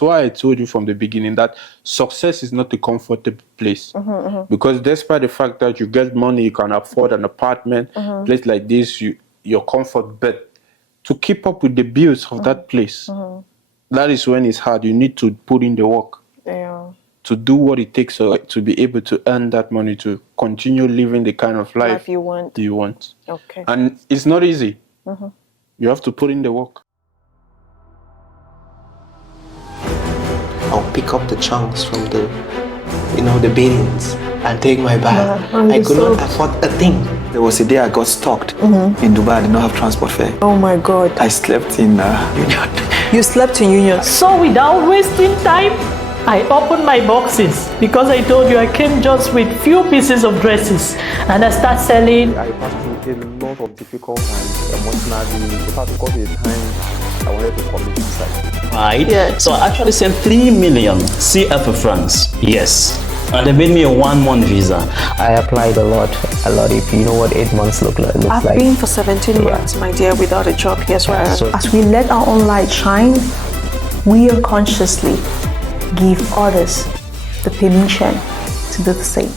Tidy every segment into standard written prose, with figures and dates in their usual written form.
why I told you from the beginning that success is not a comfortable place. Because despite the fact that you get money, you can afford an apartment, place like this, your comfort, but to keep up with the bills of that place, that is when it's hard. You need to put in the work. Yeah. To do what it takes to be able to earn that money to continue living the kind of life you want. Okay. And it's not easy. You have to put in the work. I'll pick up the chunks from the beans and take my bag. I could not afford a thing. There was a day I got stuck in Dubai. I did not have transport fare. Oh my God. I slept in Union. You slept in Union? So without wasting time, I opened my boxes because I told you I came just with few pieces of dresses and I start selling. I passed through a lot of difficult times emotionally. In fact, because of the time I wanted to commit suicide. Right? Yeah. So I actually sent 3 million CFA francs. Yes. And they made me a 1-month visa. I applied a lot. If you know what 8 months looks like. I've been for 17 months, my dear, without a job. Here's why. As we let our own light shine, we unconsciously give others the permission to do the same.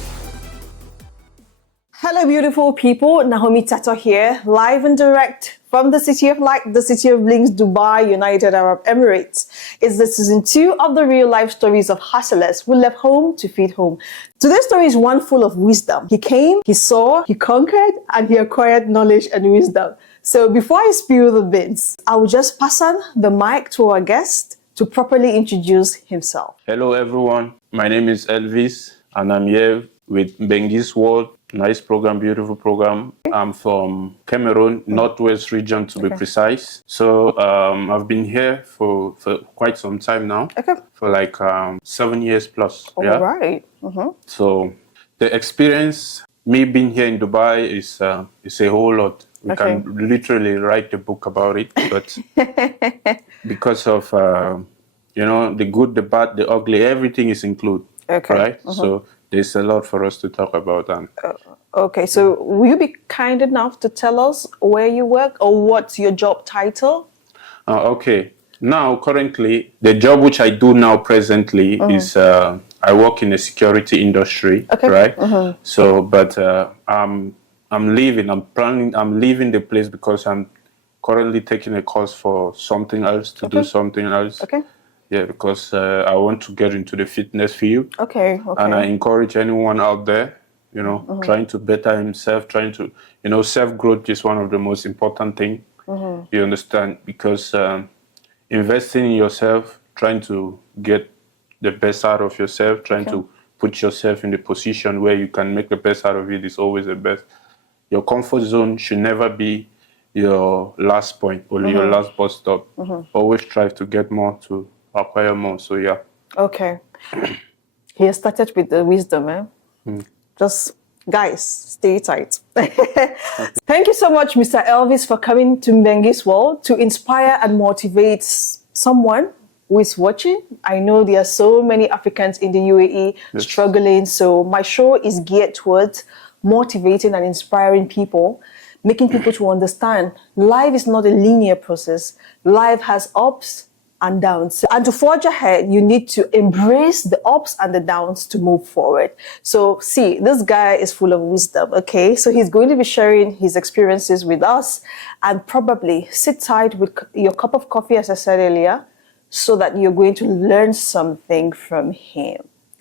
Hello, beautiful people. Naomi Tato here, live and direct from the City of Light, the City of Links, Dubai, United Arab Emirates. It's the season 2 of the real life stories of hustlers who left home to feed home. Today's story is one full of wisdom. He came, he saw, he conquered, and he acquired knowledge and wisdom. So before I spill the beans, I will just pass on the mic to our guest to properly introduce himself. Hello, everyone. My name is Elvis, and I'm here with Bengi's World. Nice program, beautiful program. I'm from Cameroon, Northwest region to be precise. So I've been here for quite some time now. For like 7 years plus. All right. So the experience, me being here in Dubai is a whole lot. We can literally write a book about it, but because of the good, the bad, the ugly, everything is included. Right? So there's a lot for us to talk about. Okay, so will you be kind enough to tell us where you work or what's your job title? Okay. Now, currently, the job which I do now presently is I work in the security industry, right? So, but I'm leaving. I'm leaving the place because I'm currently taking a course for something else to do something else. Yeah, because I want to get into the fitness field. And I encourage anyone out there, trying to better himself, trying to, self-growth is one of the most important things. You understand? Because investing in yourself, trying to get the best out of yourself, trying to put yourself in the position where you can make the best out of it is always the best. Your comfort zone should never be your last point or your last bus stop. Always strive to get more, to acquire more. So yeah. Okay. He has started with the wisdom, Just guys, stay tight. Thank you so much, Mr. Elvis, for coming to Bengi's World to inspire and motivate someone who is watching. I know there are so many Africans in the UAE struggling. So my show is geared towards motivating and inspiring people, making people to understand life is not a linear process. Life has ups and downs. And to forge ahead, you need to embrace the ups and the downs to move forward. So see, this guy is full of wisdom, So he's going to be sharing his experiences with us, and probably sit tight with your cup of coffee, as I said earlier, so that you're going to learn something from him,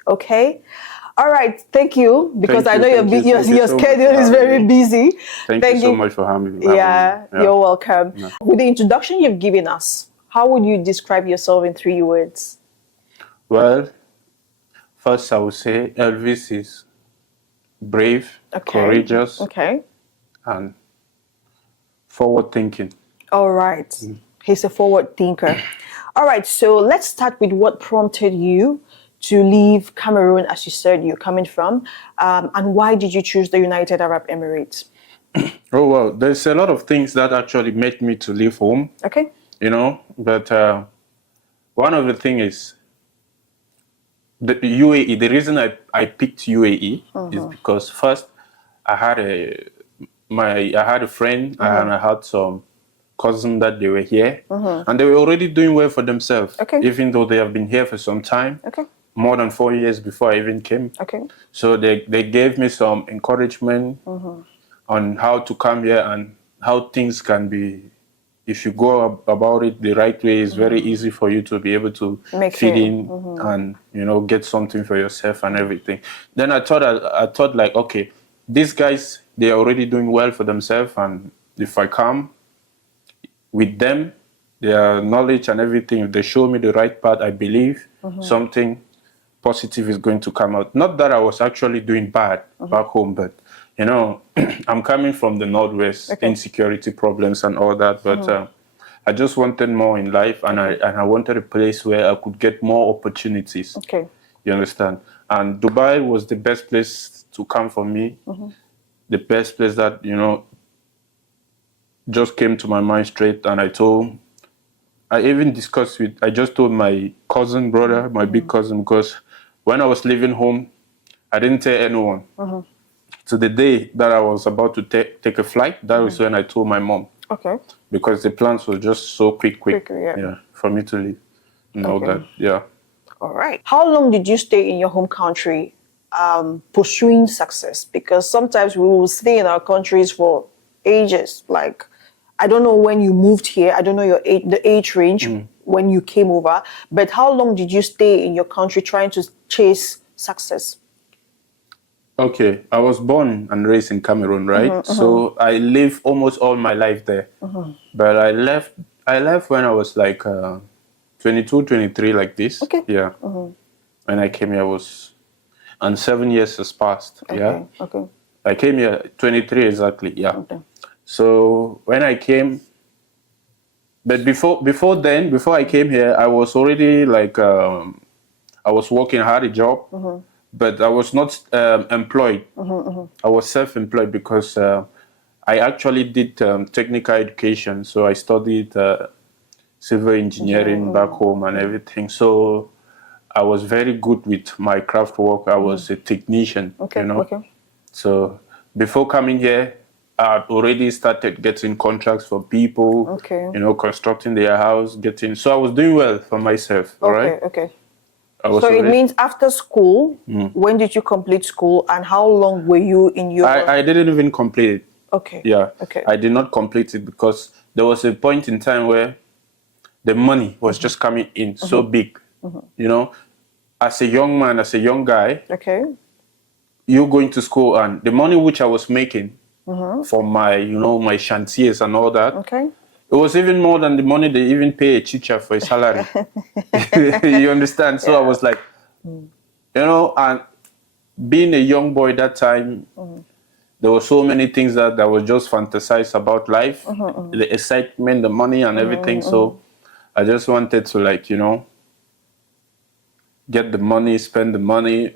All right, thank you, because I know your schedule is very busy. Thank you so much for having me. Yeah, you're welcome. With the introduction you've given us, how would you describe yourself in 3 words? Well, first I would say Elvis is brave, courageous, and forward-thinking. All right. He's a forward thinker. All right, so let's start with what prompted you to leave Cameroon, as you said you're coming from, and why did you choose the United Arab Emirates? Oh, well, there's a lot of things that actually made me to leave home. But one of the things is the UAE. The reason I picked UAE is because first I had a friend and I had some cousins that they were here, and they were already doing well for themselves, even though they have been here for some time, more than 4 years before I even came. So they gave me some encouragement on how to come here and how things can be. If you go about it the right way, it's very easy for you to be able to fit in and get something for yourself and everything. Then I thought like, okay, these guys, they are already doing well for themselves, and if I come with them, their knowledge and everything, if they show me the right path, I believe something positive is going to come out. Not that I was actually doing bad back home, but I'm coming from the Northwest, insecurity problems and all that, but I just wanted more in life, and I wanted a place where I could get more opportunities. You understand? And Dubai was the best place to come for me, the best place that, just came to my mind straight, and I just told my cousin brother, my big cousin, because when I was leaving home, I didn't tell anyone. So the day that I was about to take a flight, that was when I told my mom. Because the plans were just so quick, for me to leave. And all that, All right. How long did you stay in your home country pursuing success? Because sometimes we will stay in our countries for ages. Like, I don't know when you moved here. I don't know the age range when you came over. But how long did you stay in your country trying to chase success? Okay, I was born and raised in Cameroon, right? So I lived almost all my life there. But I left when I was like 22, 23, like this. Yeah. When I came here, and 7 years has passed. I came here 23 exactly. So when I came, but before I came here, I was already like I was working, I had a job. But I was not employed. I was self-employed because I actually did technical education. So I studied civil engineering back home and everything. So I was very good with my craft work. I was a technician, So before coming here, I already started getting contracts for people, constructing their house, so I was doing well for myself, all right? So it means after school, when did you complete school, and how long were you in your... I didn't even complete it. Yeah. I did not complete it because there was a point in time where the money was just coming in so big. As a young man, as a young guy, you're going to school, and the money which I was making for my, my chantiers and all that, it was even more than the money they even pay a teacher for a salary. You understand? So I was like, and being a young boy that time, there were so many things that I was just fantasized about life, the excitement, the money and everything. So I just wanted to get the money, spend the money,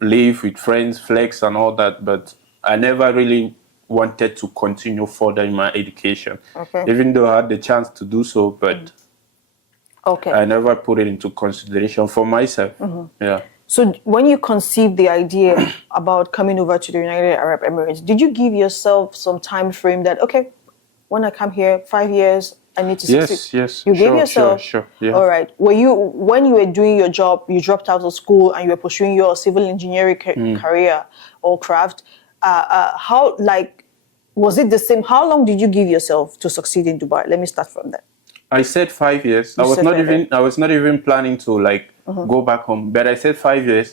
live with friends, flex and all that. But I never really wanted to continue further in my education, even though I had the chance to do so, but I never put it into consideration for myself. So when you conceived the idea about coming over to the United Arab Emirates, did you give yourself some time frame that, okay, when I come here, 5 years, I need to succeed? Yes. You gave yourself? Sure. Yeah. All right. When you were doing your job, you dropped out of school and you were pursuing your civil engineering career or craft, how, was it the same? How long did you give yourself to succeed in Dubai? Let me start from that. I said 5 years. I was not even planning to go back home, but I said 5 years.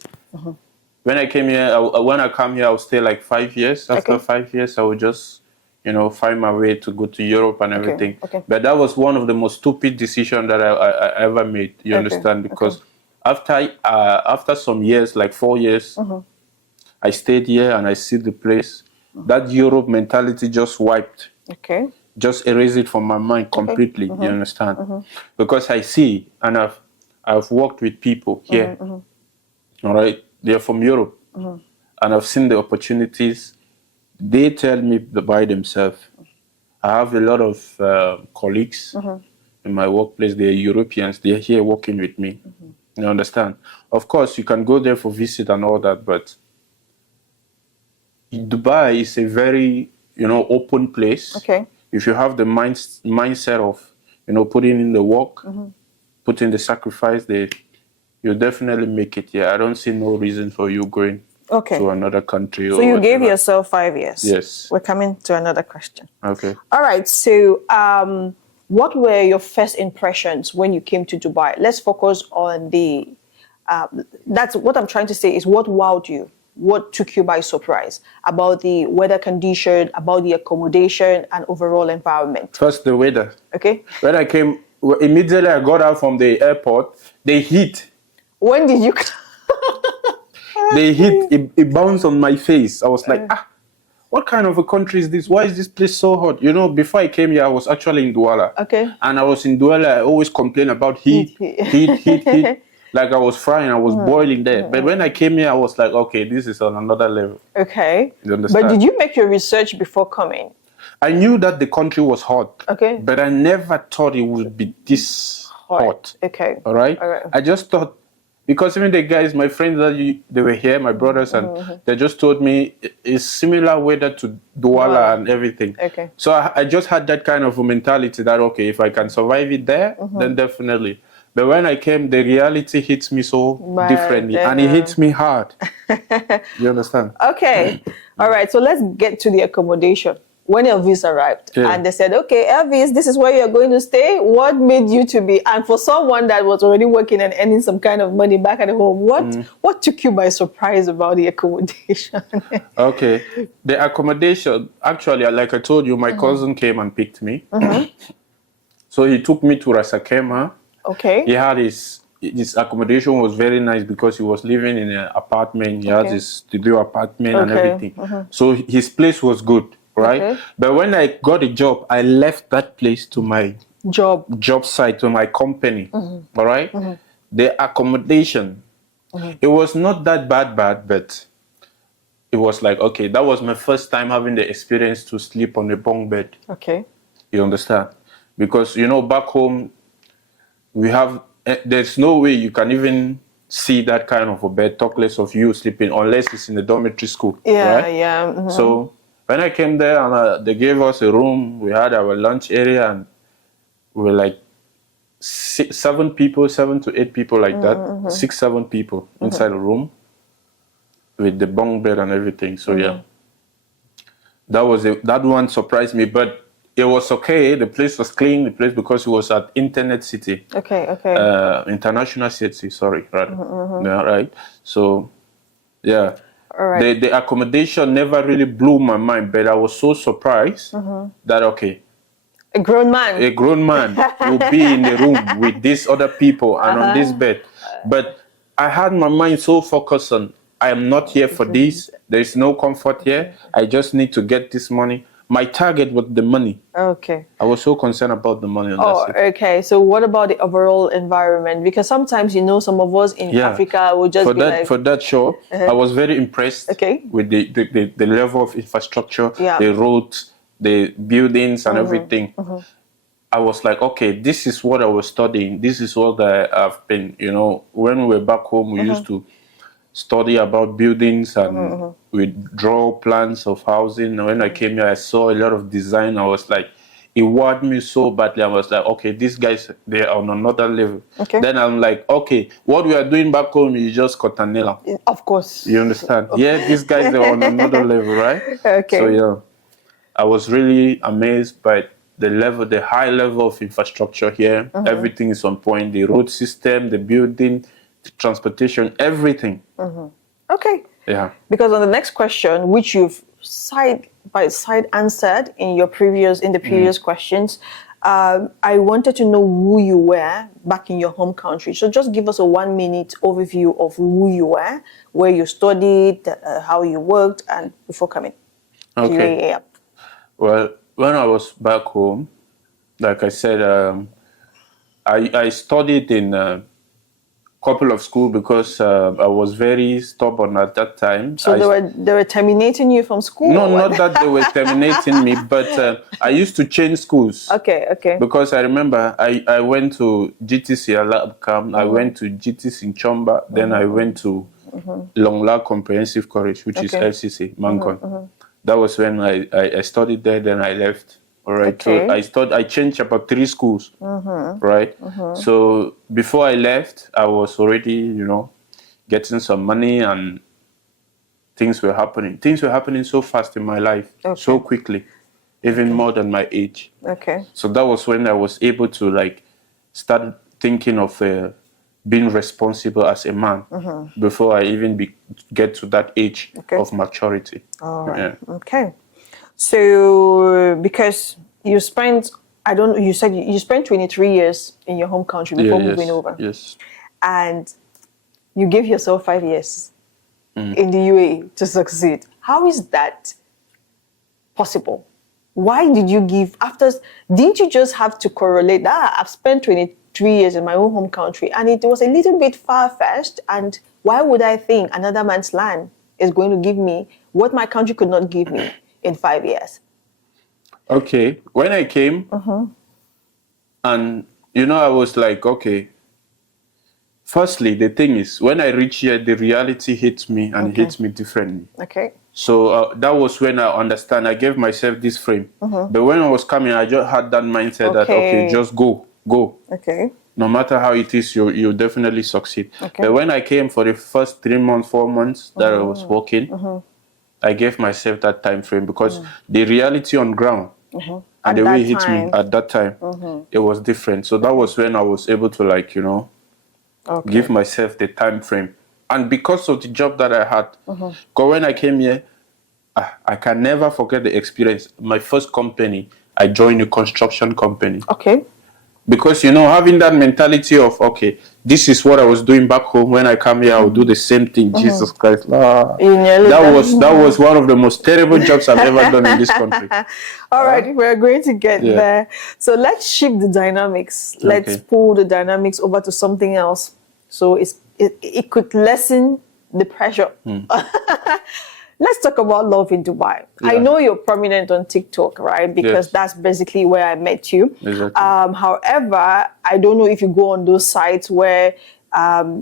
When I came here, when I come here, I would stay 5 years. After 5 years, I would just, find my way to go to Europe and everything. But that was one of the most stupid decisions that I ever made. You understand? Because after some years, 4 years, I stayed here and I see the place. That Europe mentality just wiped. Just erased it from my mind completely. You understand? Because I see, and I've worked with people here. All right, they're from Europe, and I've seen the opportunities. They tell me by themselves. I have a lot of colleagues in my workplace. They're Europeans. They're here working with me. You understand? Of course, you can go there for visit and all that, but Dubai is a very, open place. if you have the mindset of, putting in the work, putting the sacrifice, you'll definitely make it. Yeah, I don't see no reason for you going to another country. So you gave yourself 5 years. Yes. We're coming to another question. Okay. All right. So, what were your first impressions when you came to Dubai? Let's focus on the. That's what I'm trying to say is what wowed you, what took you by surprise about the weather condition, about the accommodation, and overall environment. First, the weather. Okay. When I came, immediately I got out from the airport. The heat. When did you? The heat. It bounced on my face. I was like, what kind of a country is this? Why is this place so hot? Before I came here, I was actually in Douala. Okay. And I was in Douala. I always complain about heat. Like I was frying, I was boiling there. But when I came here, I was like, okay, this is on another level. Okay. You understand? But did you make your research before coming? I knew that the country was hot. Okay. But I never thought it would be this hot. Okay. All right? I just thought, because even the guys, my friends, they were here, my brothers, and they just told me it's similar weather to Douala and everything. Okay. So I just had that kind of a mentality that, okay, if I can survive it there, then definitely. But when I came, the reality hits me so differently, and it hits me hard. You understand? Okay. All right. So let's get to the accommodation. When Elvis arrived and they said, okay, Elvis, this is where you're going to stay. What made you to be, and for someone that was already working and earning some kind of money back at home, what took you by surprise about the accommodation? Okay. The accommodation, actually, like I told you, my cousin came and picked me. So he took me to Rasakema. Okay. He had his accommodation was very nice because he was living in an apartment. He had his studio apartment and everything. So his place was good, right? Okay. But when I got a job, I left that place to my job site, to my company. All right? The accommodation, it was not that bad, but it was like, okay, that was my first time having the experience to sleep on a bunk bed. Okay. You understand? Because, back home, there's no way you can even see that kind of a bed, talk less of you sleeping, unless it's in a dormitory school. Right? So when I came there and they gave us a room, we had our lunch area, and we were like 7 to 8 people like that, 6, 7 people inside a room with the bunk bed and everything. So that one surprised me, but it was okay. The place was clean. The place, because it was at Internet City. Okay. International City, sorry. Right. Yeah, right. So, yeah. All right. The accommodation never really blew my mind, but I was so surprised that, okay, a grown man will be in the room with these other people and on this bed. But I had my mind so focused on, I am not here for this. There is no comfort here. I just need to get this money. My target was the money. Okay. I was so concerned about the money. Okay. So what about the overall environment? Because sometimes, some of us in Africa will just for that show, I was very impressed with the level of infrastructure, the roads, the buildings and everything. I was like, okay, this is what I was studying. This is what I've been, when we were back home, we used to study about buildings and we draw plans of housing. And when I came here, I saw a lot of design. I was like, it wowed me so badly. I was like, okay, these guys, they're on another level. Okay. Then I'm like, okay, what we are doing back home is just cotanela. Of course. You understand? Yeah, these guys, they're on another level, right? Okay. So, I was really amazed by the high level of infrastructure here. Everything is on point. The road system, the building, transportation, everything. Okay. Yeah. Because on the next question, which you've side by side answered in the previous questions, I wanted to know who you were back in your home country. So just give us a 1-minute overview of who you were, where you studied, how you worked, and before coming. Okay. Well, when I was back home, like I said, I studied in couple of school because I was very stubborn at that time. So they were terminating you from school? No, not that they were terminating me, but I used to change schools. Okay. Because I remember I went to GTC Alabcam, I went to GTC in Chomba, then I went to Longla Comprehensive College, which is LCC, Mancon. That was when I studied there, then I left All right. Okay. So I changed about 3 schools. Right. So before I left, I was already, getting some money, and things were happening. Things were happening so fast in my life, so quickly, even more than my age. Okay. So that was when I was able to like start thinking of being responsible as a man before I even get to that age of maturity. All right. Yeah. Okay. So because you spent, you said you spent 23 years in your home country before moving over. Yes. And you gave yourself 5 years in the UAE to succeed. How is that possible? Why did you give didn't you just have to correlate that I've spent 23 years in my own home country and it was a little bit far-fetched, and why would I think another man's land is going to give me what my country could not give me in 5 years? Okay. When I came, and I was like, okay. Firstly, the thing is, when I reach here, the reality hits me, and it hits me differently. Okay. So that was when I understand. I gave myself this frame. But when I was coming, I just had that mindset that, okay, just go. Okay. No matter how it is, you'll definitely succeed. Okay. But when I came for the first 3 months, 4 months that I was working, I gave myself that time frame because the reality on ground and the way it hit me at that time, it was different. So that was when I was able to give myself the time frame. And because of the job that I had, because when I came here, I can never forget the experience. My first company, I joined a construction company. Okay. Because, having that mentality of, okay, this is what I was doing back home. When I come here, I'll do the same thing. Jesus Christ. That was one of the most terrible jobs I've ever done in this country. All right, we're going to get there. So let's shift the dynamics. Let's pull the dynamics over to something else. So it could lessen the pressure. Let's talk about love in Dubai. Yeah. I know you're prominent on TikTok, right? Because that's basically where I met you. Exactly. However, I don't know if you go on those sites where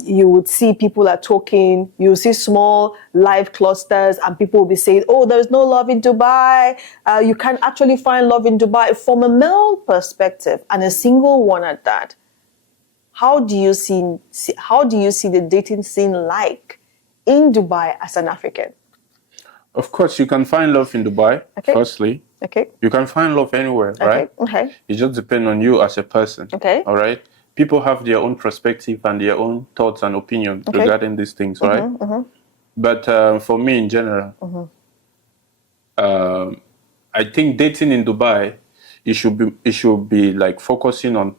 you would see people are talking, you see small live clusters and people will be saying, oh, there's no love in Dubai. You can actually find love in Dubai from a male perspective, and a single one at that. How do you see the dating scene like in Dubai as an African? Of course, you can find love in Dubai, firstly. Okay. You can find love anywhere, right? Okay. It just depends on you as a person. Okay. All right? People have their own perspective and their own thoughts and opinions regarding these things, right? But for me in general, I think dating in Dubai, it should be like focusing on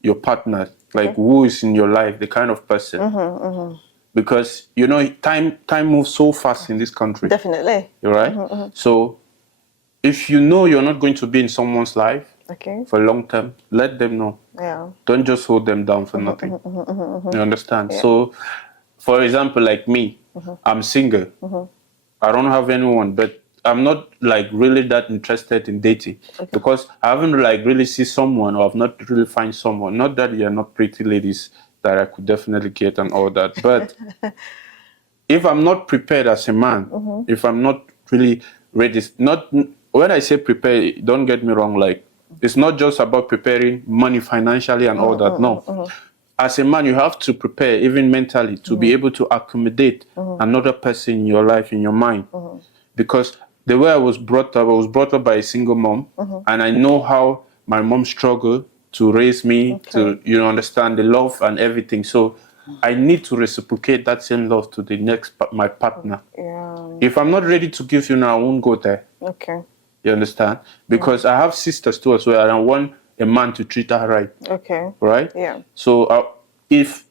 your partner, like who is in your life, the kind of person. Because, time moves so fast in this country. Definitely. Right? So, if you know you're not going to be in someone's life for a long term, let them know. Yeah. Don't just hold them down for nothing. You understand? Yeah. So, for example, like me, I'm single. I don't have anyone, but I'm not like really that interested in dating because I haven't like really see someone, or I've not really find someone. Not that you're not pretty ladies that I could definitely get and all that. But if I'm not prepared as a man, if I'm not really ready, when I say prepare, don't get me wrong, like it's not just about preparing money financially and all that. No. As a man, you have to prepare even mentally to be able to accommodate another person in your life, in your mind. Because the way I was brought up by a single mom, and I know how my mom struggled to raise me, to understand the love and everything. So I need to reciprocate that same love to my partner. Yeah. If I'm not ready to give you now, I won't go there. Okay. You understand? Because I have sisters too as well, and I want a man to treat her right. Okay. Right? Yeah. So if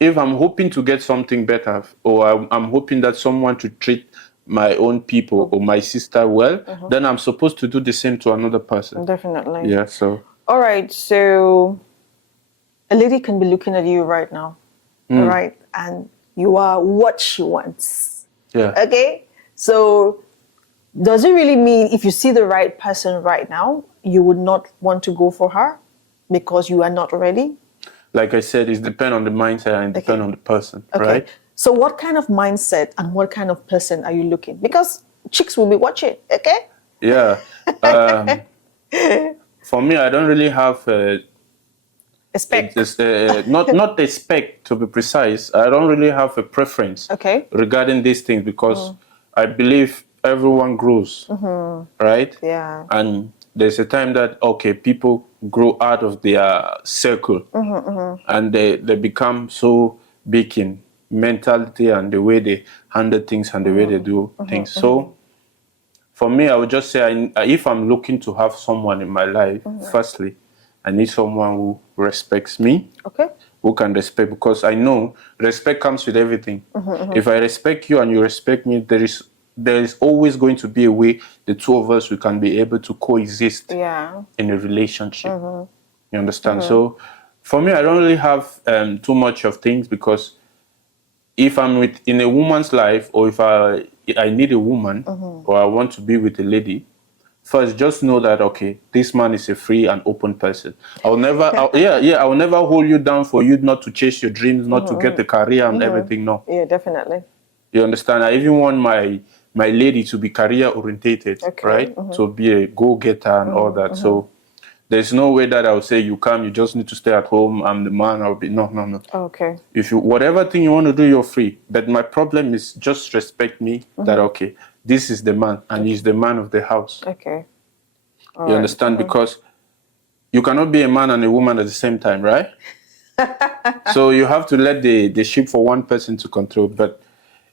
I'm hoping to get something better, or I'm hoping that someone to treat my own people or my sister well, then I'm supposed to do the same to another person. Definitely. Yeah, so. All right, so a lady can be looking at you right now, right? And you are what she wants. Yeah. Okay? So does it really mean if you see the right person right now, you would not want to go for her because you are not ready? Like I said, it depends on the mindset and it depends on the person, right? So what kind of mindset and what kind of person are you looking? Because chicks will be watching, okay? Yeah. For me, I don't really have A spec. not a spec, to be precise. I don't really have a preference regarding these things because I believe everyone grows, right? Yeah. And there's a time that people grow out of their circle, and they become so big in mentality and the way they handle things and the way they do things. So for me, I would just say, if I'm looking to have someone in my life, firstly, I need someone who respects me, who can respect, because I know respect comes with everything. If I respect you and you respect me, there is always going to be a way the two of us, we can be able to coexist in a relationship. You understand? So for me, I don't really have too much of things, because if I'm in a woman's life, or if I need a woman, or I want to be with a lady, first just know that this man is a free and open person. I'll never hold you down for you not to chase your dreams, not to get a career and everything. No. Yeah, definitely. You understand? I even want my lady to be career orientated, right? To be a go-getter and all that. So there's no way that I'll say, you come, you just need to stay at home, I'm the man, I'll be no. Okay. If you, whatever thing you want to do, you're free. But my problem is just respect me, that this is the man, and he's the man of the house. Okay. You understand? Because you cannot be a man and a woman at the same time, right? So you have to let the ship for one person to control. But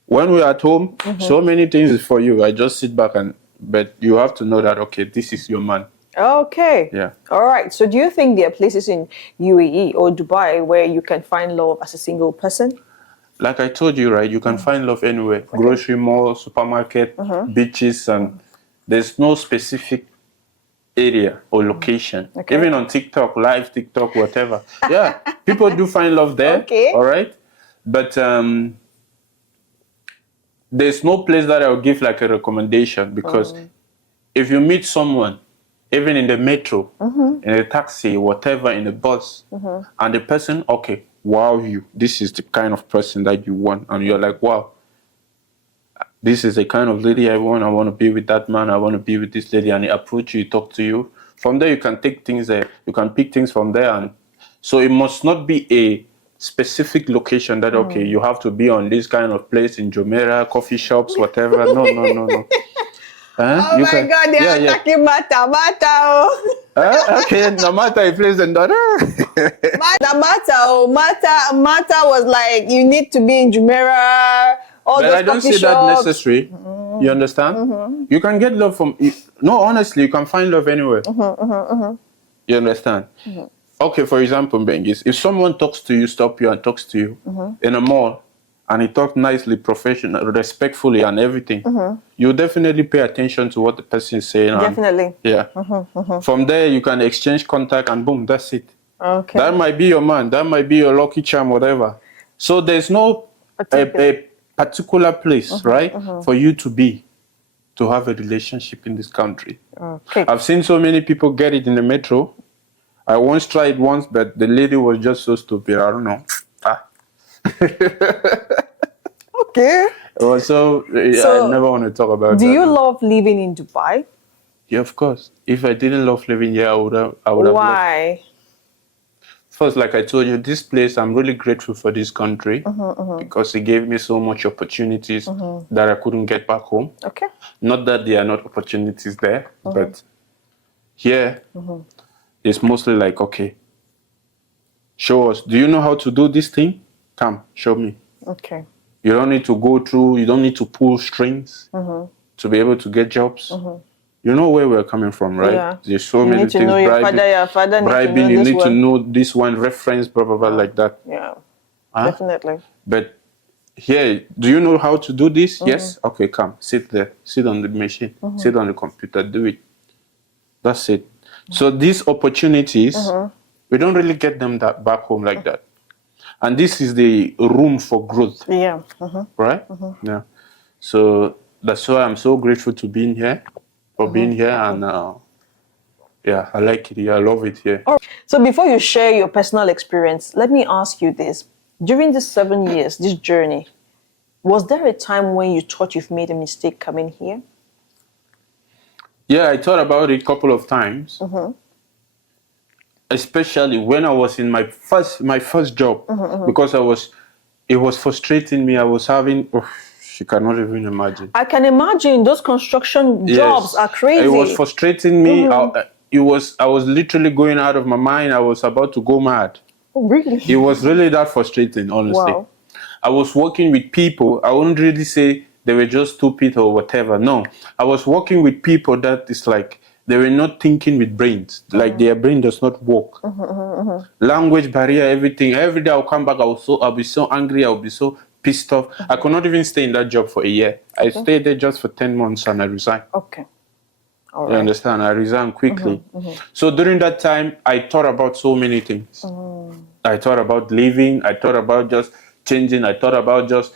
when we're at home, so many things is for you. I just sit back but you have to know that, this is your man. Okay. Yeah. All right. So do you think there are places in UAE or Dubai where you can find love as a single person? Like I told you, right? You can find love anywhere. Grocery mall, supermarket, beaches, and there's no specific area or location. Even on TikTok, live TikTok, whatever. Yeah, people do find love there. All right. But there's no place that I would give like a recommendation, because if you meet someone, even in the metro, in a taxi, whatever, in a bus, and the person, wow, this is the kind of person that you want, and you're like, wow, this is the kind of lady I want to be with that man, I want to be with this lady, and he approach you, talk to you. From there, you can take things there, you can pick things from there, and so it must not be a specific location that, you have to be on this kind of place in Jumeirah, coffee shops, whatever. No. Oh my God, they are attacking Mata. Okay, no matter if it's in daughter. Mata was like, you need to be in Jumeirah. But I don't see that necessary. You understand? You can get love from. No, honestly, you can find love anywhere. You understand? Okay, for example, Bengis, if someone talks to you, stop you and talks to you in a mall, and he talks nicely, professional, respectfully, and everything, you definitely pay attention to what the person is saying. Definitely. From there, you can exchange contact, and boom, that's it. Okay. That might be your man. That might be your lucky charm, whatever. So there's no a particular place, right, for you to have a relationship in this country. Okay. I've seen so many people get it in the metro. I once tried once, but the lady was just so stupid. I don't know. Okay. So I never want to talk about that. Do you love living in Dubai? Yeah, of course. If I didn't love living here, I would have Why? left. First, like I told you, this place, I'm really grateful for this country because it gave me so much opportunities that I couldn't get back home. Okay. Not that there are not opportunities there, but here, it's mostly like, show us. Do you know how to do this thing? Come, show me. Okay. You don't need to go through, you don't need to pull strings to be able to get jobs. You know where we're coming from, right? Yeah. There's so You many need to things. know your father Bribing, you need to know this one reference, blah, blah, blah, like that. Yeah, definitely. But here, do you know how to do this? Yes? Okay, come, sit there. Sit on the machine. Sit on the computer, do it. That's it. So these opportunities, we don't really get them back home like that. And this is the room for growth. Yeah. Right? Yeah. So that's why I'm so grateful to being here, and I like it here. I love it here. So before you share your personal experience, let me ask you this. During these 7 years, this journey, was there a time when you thought you've made a mistake coming here? Yeah, I thought about it a couple of times. Especially when I was in my first job, because it was frustrating me. I was having, you cannot even imagine. I can imagine those construction jobs are crazy. It was frustrating me. I was literally going out of my mind. I was about to go mad. Oh, really? It was really that frustrating, honestly. Wow. I was working with people. I wouldn't really say they were just stupid or whatever. No, I was working with people that is like, they were not thinking with brains. Like their brain does not work. Language barrier, everything. Every day I'll come back, I'll be so angry, I'll be so pissed off. I could not even stay in that job for a year. I stayed there just for 10 months and I resigned. Okay. All You right. understand? I resigned quickly. So during that time, I thought about so many things. I thought about leaving. I thought about just changing. I thought about just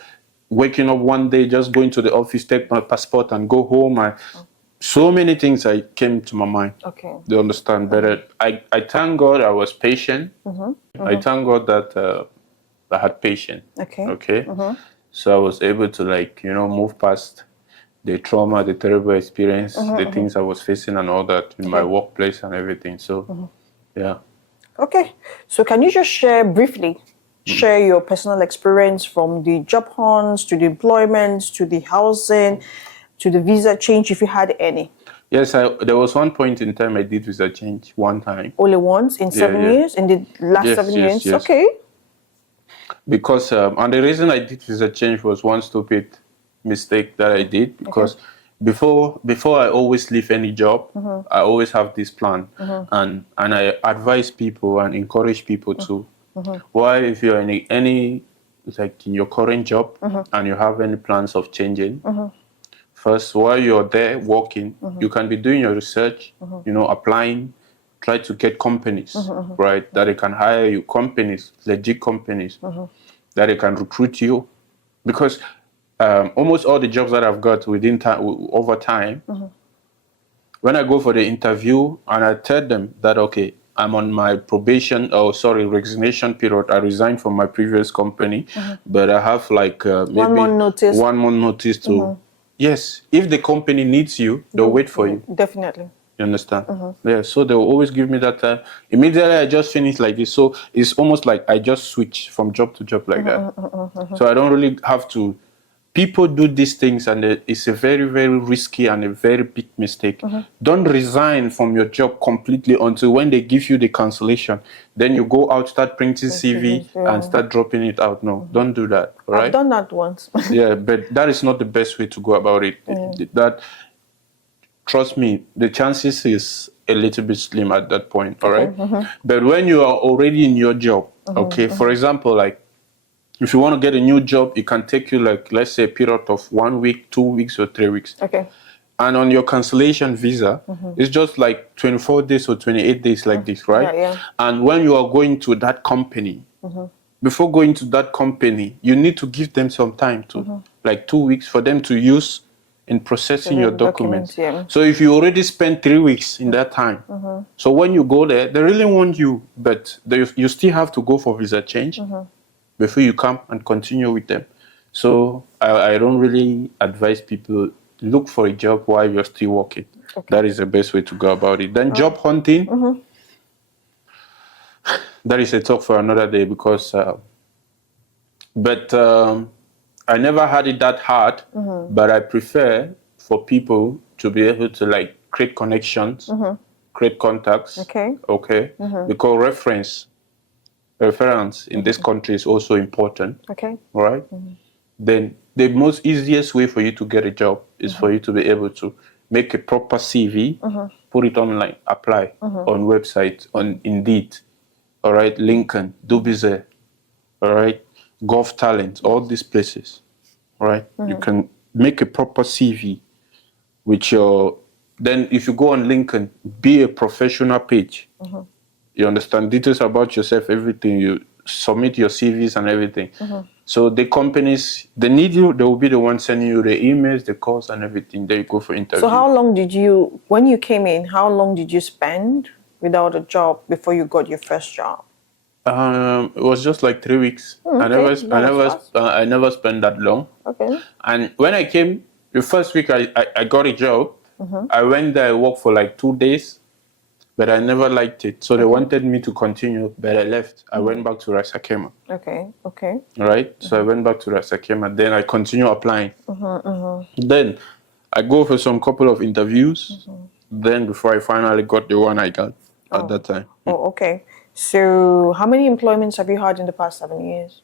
waking up one day, just going to the office, take my passport and go home. So many things I came to my mind. Okay. You understand better. I thank God I was patient. I thank God that I had patience. Okay. Okay. So I was able to move past the trauma, the terrible experience, the things I was facing and all that in my workplace and everything. So yeah. Okay. So can you just share your personal experience from the job hunts to the employment to the housing to the visa change, if you had any? Yes, there was one point in time I did visa change one time. Only once in 7 years? In the last 7 years? Yes. Okay. Because, and the reason I did visa change was one stupid mistake that I did. Because before I always leave any job, I always have this plan. And I advise people and encourage people to. Why, if you're in in your current job and you have any plans of changing, first, while you're there working, you can be doing your research, applying, try to get companies, right, that they can hire you, companies, legit companies, that they can recruit you. Because almost all the jobs that I've got over time, when I go for the interview and I tell them that, okay, I'm on my resignation period. I resigned from my previous company, but I have maybe 1 month notice. 1 month notice to... Yes, if the company needs you, they'll wait for you. Definitely. You understand? Yeah, so they'll always give me that time. Immediately I just finish like this. So it's almost like I just switch from job to job like that. So I don't really have to... People do these things and it's a very, very risky and a very big mistake. Don't resign from your job completely until when they give you the cancellation. Then you go out, start printing CV and start dropping it out. No, don't do that. All right? I've done that once. Yeah, but that is not the best way to go about it. Trust me, the chances is a little bit slim at that point. All right? But when you are already in your job, okay, for example, if you want to get a new job, it can take you let's say a period of 1 week, 2 weeks or 3 weeks. Okay. And on your cancellation visa, it's just 24 days or 28 days like this, right? Yeah. And when you are going to that company, before going to that company, you need to give them some time to, 2 weeks for them to use in processing your documents. So if you already spent 3 weeks in that time, so when you go there, they really want you, but you still have to go for visa change before you come and continue with them. So I don't really advise people look for a job while you're still working. That is the best way to go about it. Then job hunting, that is a talk for another day because, I never had it that hard, but I prefer for people to be able to create connections, create contacts. Okay. Because reference in this country is also important. Okay. All right. Then the most easiest way for you to get a job is for you to be able to make a proper CV, put it online, apply on websites, on Indeed, all right, LinkedIn, Dubize, all right, Golf Talent, all these places, all right. You can make a proper CV with then if you go on LinkedIn, be a professional page. You understand? Details about yourself, everything. You submit your CVs and everything. So the companies, they need you. They will be the ones sending you the emails, the calls and everything. Then you go for interview. So how long when you came in, how long did you spend without a job before you got your first job? It was just 3 weeks. I never spent that long. Okay. And when I came, the first week I got a job, I went there, I worked for like 2 days, but I never liked it. So they wanted me to continue, but I left. I went back to Rasakema. Okay. Right? So I went back to Rasakema. Then I continue applying. Then I go for some couple of interviews. Then before I finally got the one I got at that time. Oh, okay. So how many employments have you had in the past 7 years?